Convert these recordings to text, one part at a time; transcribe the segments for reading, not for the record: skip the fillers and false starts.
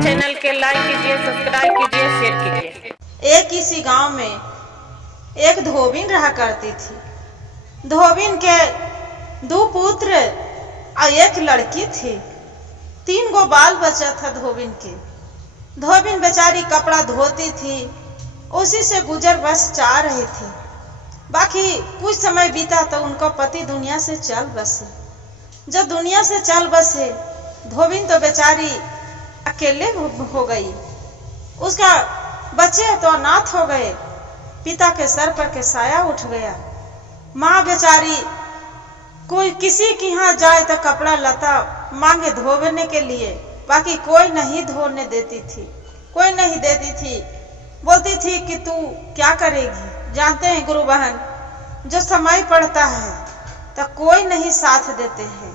Channel के like कीजिए, subscribe कीजिए, शेयर कीजिए। एक इसी गांव में एक धोबिन रहा करती थी। धोबिन के 2 पुत्र और 1 लड़की थी। 3 गो बाल बच्चा था धोबिन के। धोबिन बेचारी कपड़ा धोती थी, उसी से गुजर बस चाह रही थी। बाकी कुछ समय बीता तो उनका पति दुनिया से चल बसे। जब दुनिया से चल बसे, धोबिन तो बेचारी अकेले हो गई। उसका बच्चे तो अनाथ हो गए। पिता के सर पर के साया उठ गया। माँ बेचारी कोई किसी के यहाँ जाए तो कपड़ा लता मांगे धोने के लिए, बाकी कोई नहीं धोने देती थी, कोई नहीं देती थी। बोलती थी कि तू क्या करेगी। जानते हैं गुरु बहन, जो समय पड़ता है तो कोई नहीं साथ देते हैं,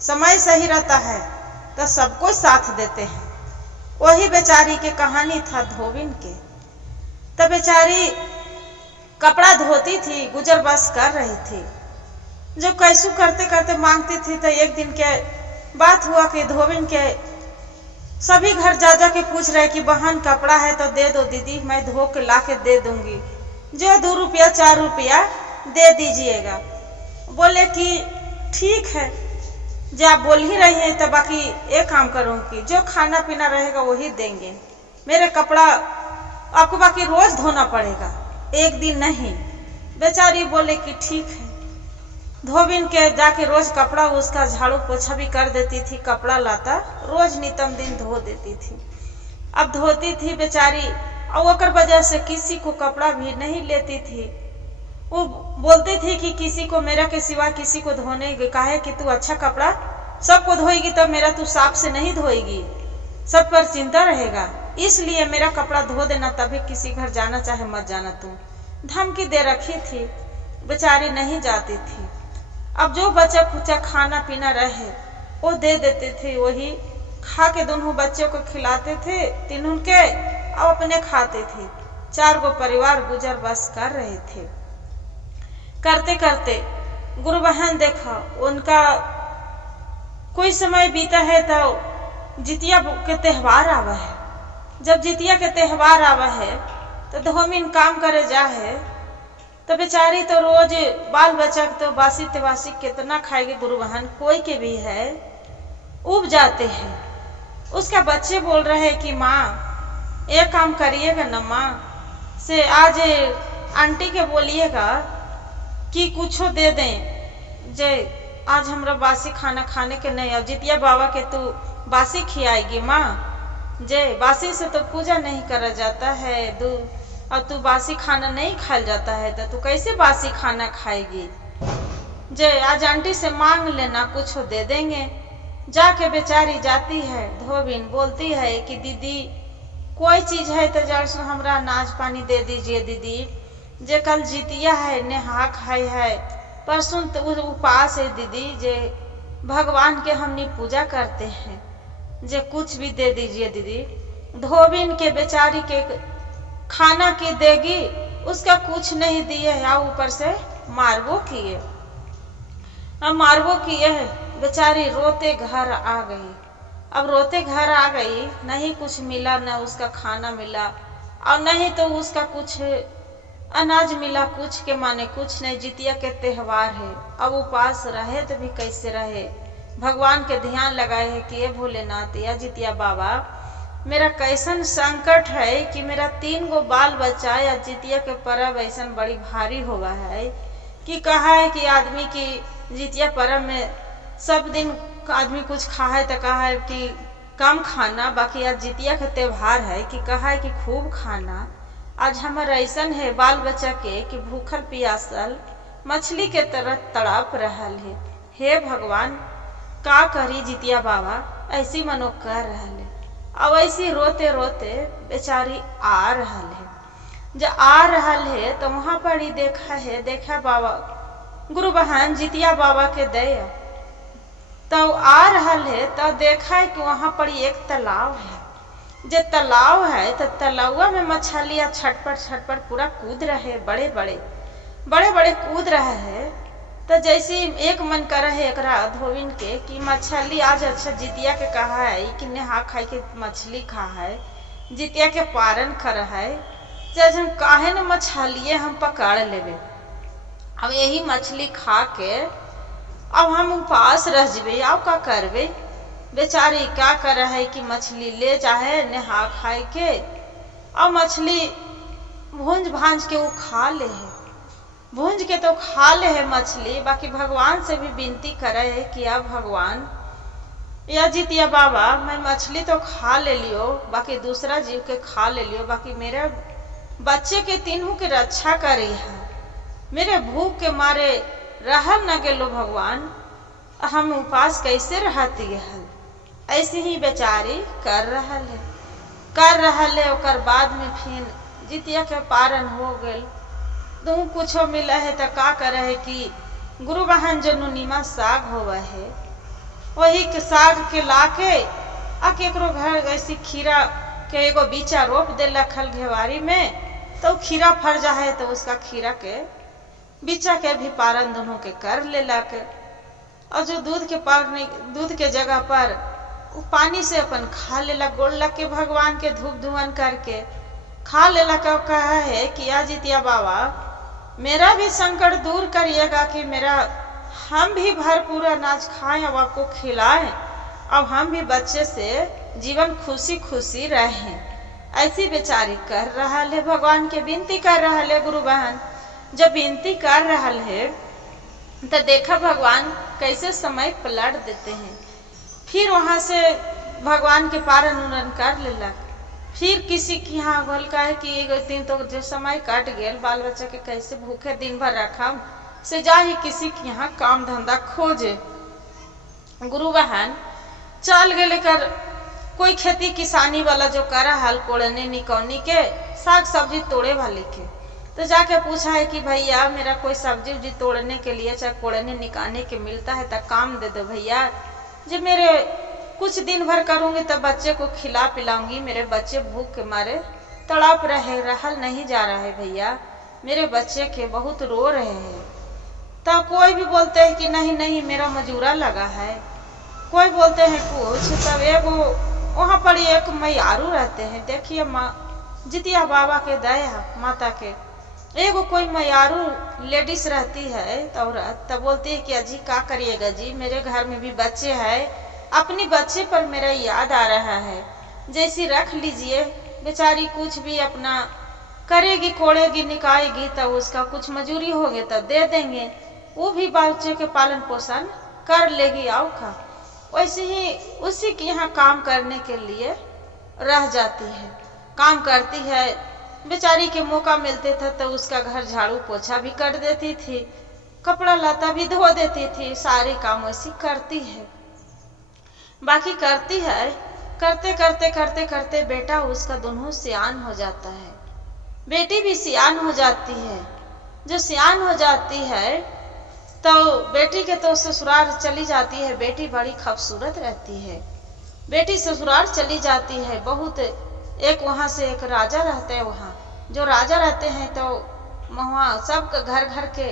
समय सही रहता है तो सबको साथ देते हैं। वही बेचारी की कहानी था धोबिन के। तब बेचारी कपड़ा धोती थी, गुजर बस कर रही थी। जब कैसू करते करते मांगती थी तो एक दिन के बात हुआ कि धोबिन के सभी घर जा जा के पूछ रहे कि बहन कपड़ा है तो दे दो दीदी, मैं धो के ला के दे दूंगी, जो 2 रुपया 4 रुपया दे दीजिएगा। बोले कि ठीक है, जो आप बोल ही रही हैं तो बाकी एक काम करूंगी, जो खाना पीना रहेगा वही देंगे, मेरे कपड़ा आपको बाकी रोज धोना पड़ेगा, एक दिन नहीं। बेचारी बोले कि ठीक है। धोबिन के जाके रोज कपड़ा उसका झाड़ू पोछा भी कर देती थी, कपड़ा लाता रोज नितम दिन धो देती थी। अब धोती थी बेचारी, और ओकर वजह से किसी को कपड़ा भी नहीं लेती थी। वो बोलती थी कि किसी को मेरा के सिवा किसी को धोने काहे कि तू अच्छा कपड़ा सबको धोएगी तो मेरा तू साफ से नहीं धोएगी, सब पर चिंता रहेगा, इसलिए मेरा कपड़ा धो देना, तभी किसी घर जाना चाहे मत जाना। तू धमकी दे रखी थी। बेचारी नहीं जाती थी। अब जो बच्चा कुचा खाना पीना रहे वो दे देते थे, वही खा के दोनों बच्चों को खिलाते थे, तीनों के और अपने खाते थे। 4 गो परिवार गुजर बस कर रहे थे। करते करते गुरु बहन देखा उनका कोई समय बीता है तो जितिया के त्योहार आवा है। जब जितिया के त्योहार आवा है तो धोबिन काम करे जा है, तो बेचारी तो रोज बाल बच्चा तो बासी तिवासी कितना खाएगी गुरु बहन, कोई के भी है उब जाते हैं। उसका बच्चे बोल रहे कि माँ एक काम करिएगा ना माँ, से आज आंटी के बोलिएगा कि कुछो दे दें, जे आज हमरा बासी खाना खाने के नहीं, और जितिया बाबा के तू बासी खियाएगी माँ, जे बासी से तो पूजा नहीं करा जाता है, और तू बासी खाना नहीं खाया जाता है तो तू कैसे बासी खाना खाएगी। जे आज आंटी से मांग लेना, कुछ दे देंगे। जाके बेचारी जाती है, धोबिन बोलती है कि दीदी कोई चीज है तो जरा हमरा अनाज पानी दे दीजिए दीदी, जे कल जितिया है, नेहा खाई है, परसों तो उपास है दीदी, जे भगवान के हमनी पूजा करते हैं, जे कुछ भी दे दीजिए दीदी। धोबिन के बेचारी के खाना की देगी, उसका कुछ नहीं दिए या ऊपर से मारबो किए। अब मारबो किए है, बेचारी रोते घर आ गई। अब रोते घर आ गई, नहीं कुछ मिला, न उसका खाना मिला और नहीं तो उसका कुछ अनाज मिला, कुछ के माने कुछ नहीं। जितिया के त्योहार है, अब उपास रहे तो भी कैसे रहे। भगवान के ध्यान लगाए है कि ये भोलेनाथ या जितिया बाबा, मेरा कैसन संकट है कि मेरा 3 गो बाल बच्चा या जितिया के परब ऐसा बड़ी भारी हुआ है कि कहा है कि आदमी की जितिया परब में सब दिन आदमी कुछ खा है तो कहा है कि कम खाना, बाकी आज जितिया का त्योहार है कि कहा है कि खूब खाना। आज हमारा ऐसा है बाल बच्चा के कि भूखल पियासल मछली के तरह तड़प रहल है। हे भगवान का करी जितिया बाबा, ऐसी मनो कर रहल है। अब ऐसी रोते रोते बेचारी आ रहल है। जब आ रहल है तो वहां पर ही देखा बाबा गुरु बहन जितिया बाबा के दया, तो आ रहल है तो देखा है कि वहां पर एक तालाब है। जो तालाब है तो तालाबा में मछलियां छटपट छटपट पूरा कूद रहे, बड़े बड़े कूद रहे है। तो जैसे एक मन कर है एकरा धोबिन के कि मछली आज अच्छा जितिया के कहा है कि नहा खाई के मछली खा है, जितिया के पारन कर है, जब हम काहे न मछलिए हम पकड़ लेवे। अब यही मछली खा के अब हम उपास रह जबे, अब का करबे। बेचारी क्या कर है कि मछली ले जाए नहा खाए के, और मछली भूंज भांज के वो खा ले है, भूंज के तो खा ले है मछली। बाकी भगवान से भी विनती करे है कि अब भगवान या जितिया बाबा मैं मछली तो खा ले लियो, बाकी दूसरा जीव के खा ले लियो, बाकी मेरे बच्चे के तीनों की रक्षा करी है, मेरे भूख के मारे रह न गेलो भगवान, हम उपास कैसे रहती है। ऐसे ही बेचारी कर रहा है। ओकर बाद में फिर जितिया के पारन हो गए। तुम कुछो मिला है तो का करे है कि गुरु बहन जो नुनीमा साग होवा है, वही के साग के लाके आ केकरो घर ऐसी खीरा के एगो बीचा रोप देला खल घेवारी में, तो खीरा फर जा है तो उसका खीरा के बीचा के भी पारन दोनों के कर लेला के। और जो दूध के जगह पर वो पानी से अपन खा लेला, गोड़ लग के भगवान के धूप धुवन करके खा लेला। का कहा है कि या जितिया बाबा मेरा भी संकट दूर करिएगा कि मेरा हम भी भरपूर अनाज खाएं और आपको खिलाएं, अब हम भी बच्चे से जीवन खुशी खुशी रहें। ऐसी बेचारी कर रहा है, भगवान के विनती कर रहा है। गुरु बहन जब विनती कर रहा है तो देखा भगवान कैसे समय पलट देते हैं। फिर वहां से भगवान के पारन उरन कर लेला। फिर किसी की यहाँ बोल का है कि एगो दिन तो जो समय कट गया, बाल बच्चा के कैसे भूखे दिन भर रखा से जा ही किसी के यहाँ काम धंधा खोजे। गुरु बहन चल गए लेकर कोई खेती किसानी वाला जो करा हल कोड़ने निकौनी के साग सब्जी तोड़े वाले के, तो जाके पूछा है कि भैया मेरा कोई सब्जी उब्जी तोड़ने के लिए चाहे कोड़ने निकालने के मिलता है तो काम दे दो भैया, जब मेरे कुछ दिन भर करूंगी तब बच्चे को खिला पिलाऊंगी, मेरे बच्चे भूख के मारे तड़प रहल नहीं जा रहा है भैया, मेरे बच्चे के बहुत रो रहे हैं। तो कोई भी बोलते हैं कि नहीं नहीं मेरा मजूरा लगा है, कोई बोलते हैं कुछ। तब एगो वहाँ पर एक मैयारू रहते हैं, देखिए माँ जितिया बाबा के दया माता के एगो कोई मैयारू लेडीज रहती है औरत, तब बोलती है कि अजी क्या करिएगा जी, मेरे घर में भी बच्चे हैं, अपनी बच्चे पर मेरा याद आ रहा है, जैसी रख लीजिए। बेचारी कुछ भी अपना करेगी, कोड़ेगी, निकालेगी, तब उसका कुछ मजूरी होगी तब दे देंगे, वो भी बच्चे के पालन पोषण कर लेगी। आओ का वैसे ही उसी के यहाँ काम करने के लिए रह जाती है, काम करती है। बेचारी के मौका मिलते थे तो उसका घर झाड़ू पोछा भी कर देती थी, कपड़ा लता भी धो देती थी, सारे काम वैसी करती है। बाकी करती है, करते करते करते करते बेटा उसका दोनों सियान हो जाता है, बेटी भी सियान हो जाती है। जो सियान हो जाती है तो बेटी के तो ससुराल चली जाती है, बेटी बड़ी खूबसूरत रहती है, बेटी ससुराल चली जाती है। बहुत एक वहां से एक राजा रहते हैं, वहाँ जो राजा रहते हैं तो वहाँ सब घर घर के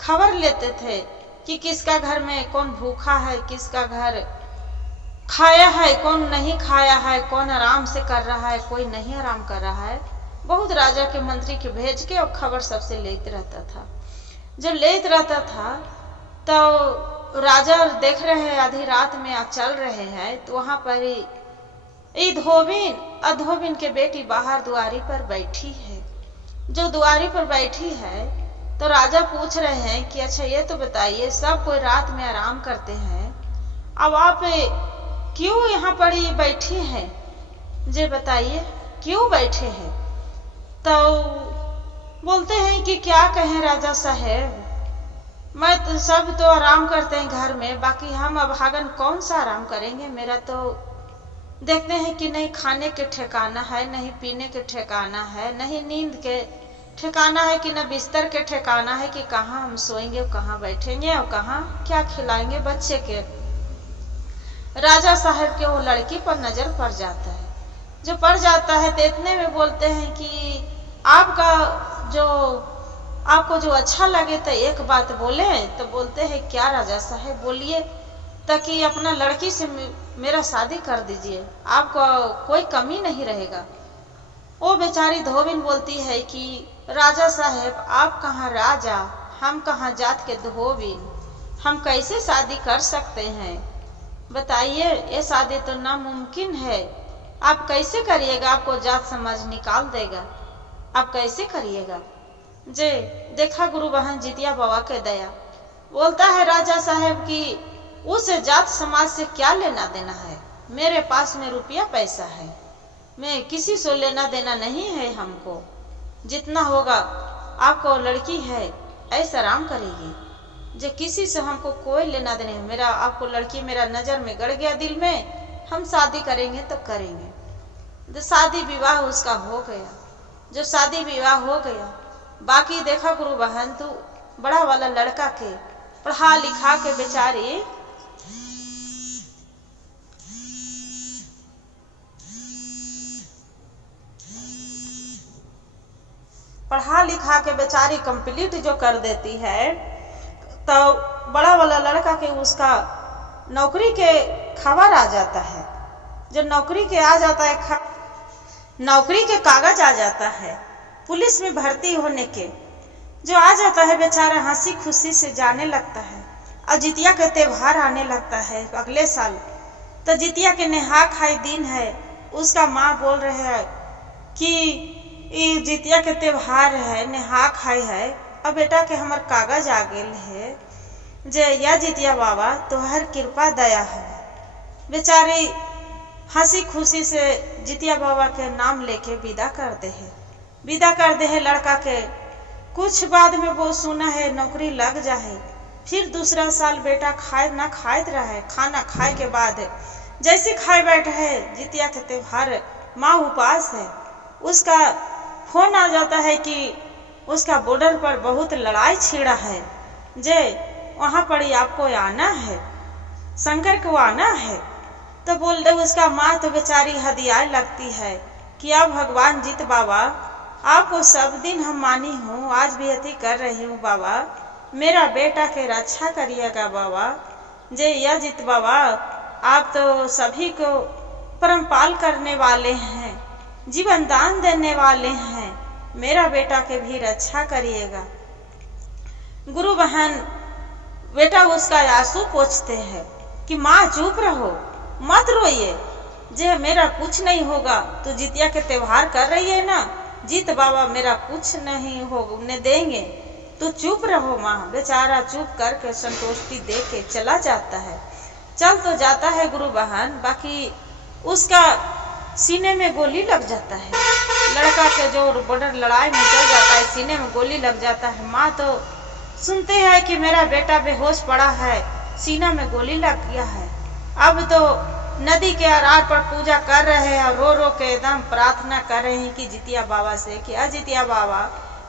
खबर लेते थे कि किसका घर में कौन भूखा है, किसका घर खाया है, कौन नहीं खाया है, कौन आराम से कर रहा है, कोई नहीं आराम कर रहा है। बहुत राजा के मंत्री के भेज के और खबर सबसे लेते रहता था। जब लेते रहता था तो राजा देख रहे हैं आधी रात में आप चल रहे हैं, तो वहां पर ही धोबिन के बेटी बाहर दुआरी पर बैठी है। जो दुआरी पर बैठी है तो राजा पूछ रहे हैं कि अच्छा ये तो बताइए, सब कोई रात में आराम करते हैं, अब आप क्यों यहाँ पर ही बैठी हैं, जे बताइए क्यों बैठे हैं। तो बोलते हैं कि क्या कहें राजा साहेब, मैं तो सब तो आराम करते हैं घर में, बाकी हम अभागन कौन सा आराम करेंगे। मेरा तो देखते हैं कि नहीं खाने के ठिकाना है, नहीं पीने के ठिकाना है, नहीं नींद के ठिकाना है, कि न बिस्तर के ठिकाना है कि कहाँ हम सोएंगे, कहाँ बैठेंगे और कहाँ क्या खिलाएंगे बच्चे के। राजा साहब के वो लड़की पर नजर पड़ जाता है। जो पड़ जाता है तो इतने में बोलते हैं कि आपका जो आपको जो अच्छा लगे तो एक बात बोले। तो बोलते हैं क्या राजा साहब बोलिए, ताकि अपना लड़की से मेरा शादी कर दीजिए, आपको कोई कमी नहीं रहेगा। वो बेचारी धोबिन बोलती है कि राजा साहब आप कहाँ राजा, हम कहाँ जात के धोबिन, हम कैसे शादी कर सकते हैं, बताइए, ये शादी तो नामुमकिन है। आप कैसे करिएगा, आपको जात समझ निकाल देगा, आप कैसे करिएगा। जे देखा गुरु बहन जितिया बाबा के दया। बोलता है राजा साहब कि उस जात समाज से क्या लेना देना है, मेरे पास में रुपया पैसा है, मैं किसी से लेना देना नहीं है हमको, जितना होगा आपको लड़की है ऐसा आराम करेगी, जो किसी से हमको कोई लेना देना है। मेरा आपको लड़की मेरा नजर में गड़ गया दिल में, हम शादी करेंगे तो करेंगे। जो शादी विवाह उसका हो गया, जो शादी विवाह हो गया। बाकी देखा गुरु बहन तू बड़ा वाला लड़का के पढ़ा लिखा के बेचारी पढ़ा लिखा के बेचारी कंप्लीट जो कर देती है, तो बड़ा वाला लड़का के उसका नौकरी के खबर आ जाता है। जो नौकरी के आ जाता है, नौकरी के कागज आ जाता है, पुलिस में भर्ती होने के जो आ जाता है, बेचारा हंसी खुशी से जाने लगता है। और जितिया के त्योहार आने लगता है अगले साल, तो जितिया के नेहा खाई दिन है। उसका माँ बोल रहे है कि ये जितिया के त्योहार है, नेहा खाई है, अब बेटा के हमार कागज आ गेल है, जे या जितिया बाबा तोहर कृपा दया है। बेचारी हंसी खुशी से जितिया बाबा के नाम लेके विदा कर दे है, विदा कर दे है लड़का के। कुछ बाद में वो सुना है नौकरी लग जाए, फिर दूसरा साल बेटा खाए ना खाए रहे, खाना खाए के बाद जैसे खाए बैठे है जितिया के त्योहार, माँ उपास है, उसका फोन आ जाता है कि उसका बॉर्डर पर बहुत लड़ाई छिड़ा है, जे वहाँ पर ही आपको आना है, शंकर को आना है। तो बोल दे उसका माँ तो बेचारी हदियाए लगती है कि अब भगवान जीत बाबा आपको सब दिन हम मानी हूँ, आज भी अति कर रही हूँ बाबा, मेरा बेटा के रक्षा करिएगा बाबा। जे या जीत बाबा आप तो सभी को परमपाल करने वाले हैं, जीवन दान देने वाले हैं, मेरा बेटा के भी रक्षा करिएगा। गुरु बहन बेटा उसका आंसू पोंछते हैं कि माँ चुप रहो, मत रोइए, जे मेरा कुछ नहीं होगा, तो जितिया के त्योहार कर रही है ना, जीत बाबा मेरा कुछ नहीं होने देंगे, तो चुप रहो माँ। बेचारा चुप करके संतुष्टि दे के चला जाता है। चल तो जाता है गुरु बहन, बाकी उसका सीने में गोली लग जाता है, लड़का के जो बॉर्डर लड़ाई में चल जाता है, सीने में गोली लग जाता है। माँ तो सुनते हैं कि मेरा बेटा बेहोश पड़ा है, सीना में गोली लग गया है। अब तो नदी के अरार पर पूजा कर रहे हैं और रो रो के एकदम प्रार्थना कर रहे हैं कि जितिया बाबा से कि अजितिया बाबा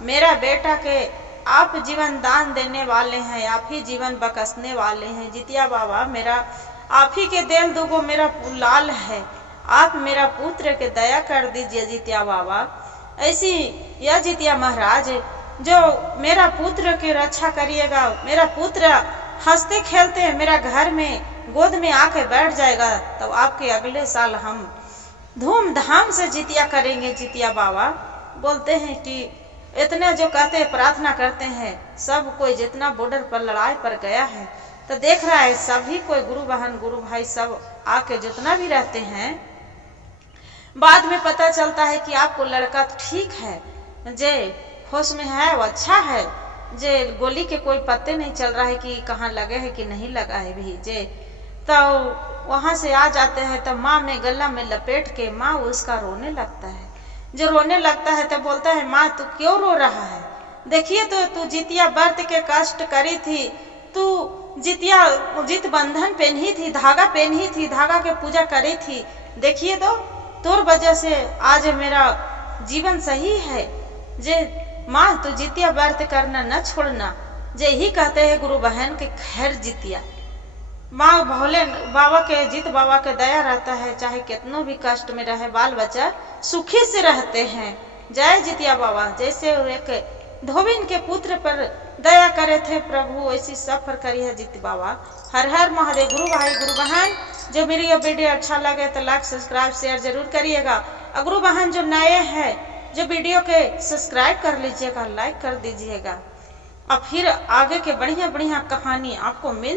मेरा बेटा के आप जीवन दान देने वाले हैं, आप ही जीवन बकसने वाले हैं। जितिया बाबा मेरा आप ही के देल दुगो मेरा लाल है, आप मेरा पुत्र के दया कर दीजिए जितिया बाबा। ऐसी यह जितिया महाराज जो मेरा पुत्र की रक्षा करिएगा, मेरा पुत्र हंसते खेलते मेरा घर में गोद में आके बैठ जाएगा, तो आपके अगले साल हम धूमधाम से जितिया करेंगे। जितिया बाबा बोलते हैं कि इतने जो कहते हैं प्रार्थना करते हैं, सब कोई जितना बॉर्डर पर लड़ाई पर गया है तो देख रहा है, सभी कोई गुरु बहन गुरु भाई सब आके जितना भी रहते हैं, बाद में पता चलता है कि आपको लड़का ठीक है, जे होश में है वो अच्छा है, जे गोली के कोई पत्ते नहीं चल रहा है कि कहाँ लगे है कि नहीं लगा है भी। जे तो वहां से आ जाते हैं तो माँ में गला में लपेट के माँ उसका रोने लगता है। जो रोने लगता है तो बोलता है माँ तू क्यों रो रहा है, देखिए तो तू जितिया व्रत के कष्ट करी थी, तू जित बंधन पहनी थी, धागा पहनी थी, धागा के पूजा करी थी, देखिए तो तोर वजह से आज मेरा जीवन सही है। जे माँ तू जितिया व्रत करना न छोड़ना। जे ही कहते हैं गुरु बहन के खैर जितिया माँ भोले बाबा के जीत बाबा के दया रहता है, चाहे कितनों भी कष्ट में रहे बाल बच्चा सुखी से रहते हैं। जय जितिया बाबा। जैसे एक धोबिन के पुत्र पर दया करे थे प्रभु, ऐसी सफर करी है जीत बाबा। हर हर महादेव। गुरु भाई गुरु बहन, जो मेरी ये वीडियो अच्छा लगे तो लाइक सब्सक्राइब शेयर जरूर करिएगा। और गुरु बहन जो नए हैं, जो वीडियो के सब्सक्राइब कर लीजिएगा, लाइक कर दीजिएगा। और फिर आगे के बढ़िया बढ़िया कहानी आपको मिल